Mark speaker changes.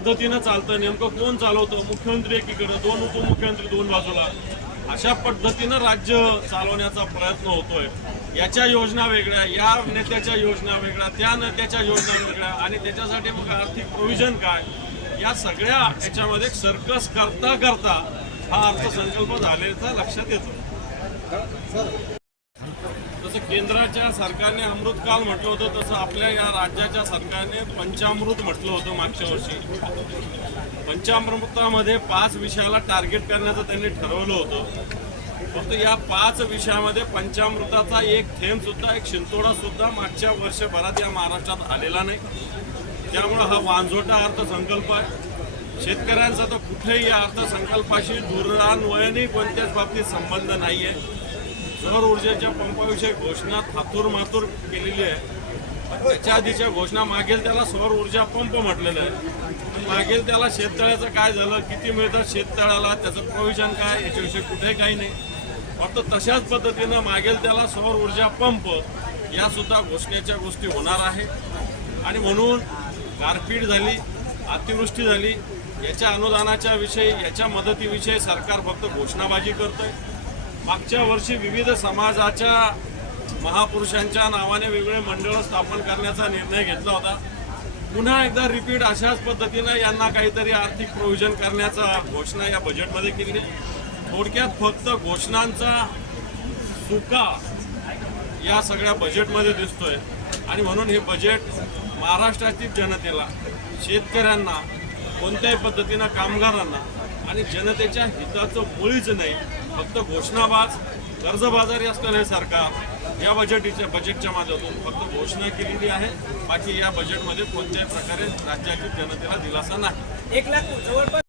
Speaker 1: पद्धतीनं चालतं नेमकं कोण चालवतं? मुख्यमंत्री एकीकडे दोन उपमुख्यमंत्री दोन बाजूला. अशा पद्धतीनं राज्य चालवण्याचा प्रयत्न होतोय. याच्या योजना वेगळ्या या नेत्याच्या योजना वेगळ्या त्या नेत्याच्या योजना वेगळ्या आणि त्याच्यासाठी मग आर्थिक प्रोव्हिजन काय? या सगळ्या याच्यामध्ये सर्कस करता करता हा अर्थसंकल्प झाल्याचा लक्षात येतो. तसं केंद्राच्या सरकारने अमृतकाल म्हटलं होतं तसं आपल्या या राज्याच्या सरकारने पंचामृत म्हटलं होतं मागच्या वर्षी. पंचामृतामध्ये पाच विषयाला टार्गेट करण्याचं त्यांनी ठरवलं होतं. फक्त या पाच विषयामध्ये पंचामृताचा एक थेंब सुद्धा एक शिंतोडा सुद्धा मागच्या वर्षभरात या महाराष्ट्रात आलेला नाही. त्यामुळं हा वांझोटा अर्थसंकल्प आहे. शेतकऱ्यांचा तर कुठेही या अर्थसंकल्पाशी दुर्रान्वयाने कोणत्याच बाबतीत संबंध नाही आहे सौर ऊर्जेच्या पंपाविषयी घोषणा थातूर मातूर केलेली आहे. त्याच्या आधीच्या घोषणा मागेल त्याला सौर ऊर्जा पंप म्हटलेलं आहे. मागेल त्याला शेततळ्याचं काय झालं किती मिळतं शेततळ्याला त्याचं प्रोव्हिजन काय याच्याविषयी कुठे काही नाही. फक्त तशाच पद्धतीनं मागेल त्याला सौर ऊर्जा पंप यासुद्धा घोषणेच्या गोष्टी होणार आहे. आणि म्हणून गारपीट झाली अतिवृष्टी झाली याच्या अनुदानाच्या विषयी याच्या मदतीविषयी सरकार फक्त घोषणाबाजी करतं आहे मागच्या वर्षी विविध समाजाच्या महापुरुषांच्या नावाने वेगवेगळे मंडळ स्थापन करण्याचा निर्णय घेतला होता. पुन्हा एकदा रिपीट अशाच पद्धतीनं यांना काहीतरी आर्थिक प्रोव्हिजन करण्याचा घोषणा या बजेटमध्ये केली आहे. थोडक्यात फक्त घोषणांचा सुका या सगळ्या बजेटमध्ये दिसतोय. आणि म्हणून हे बजेट महाराष्ट्रातील जनतेला शेतकऱ्यांना कोणत्याही पद्धतीनं कामगारांना आणि जनतेच्या हिताचं मुळीच नाही फक्त घोषणाबाज कर्जबाजारी असलेलं हे या बजेटीच्या बजेटच्या माध्यमातून फक्त घोषणा केलेली आहे. बाकी या बजेटमध्ये कोणत्याही प्रकारे राज्यातील जनतेला दिलासा नाही.
Speaker 2: एक लाख जवळपास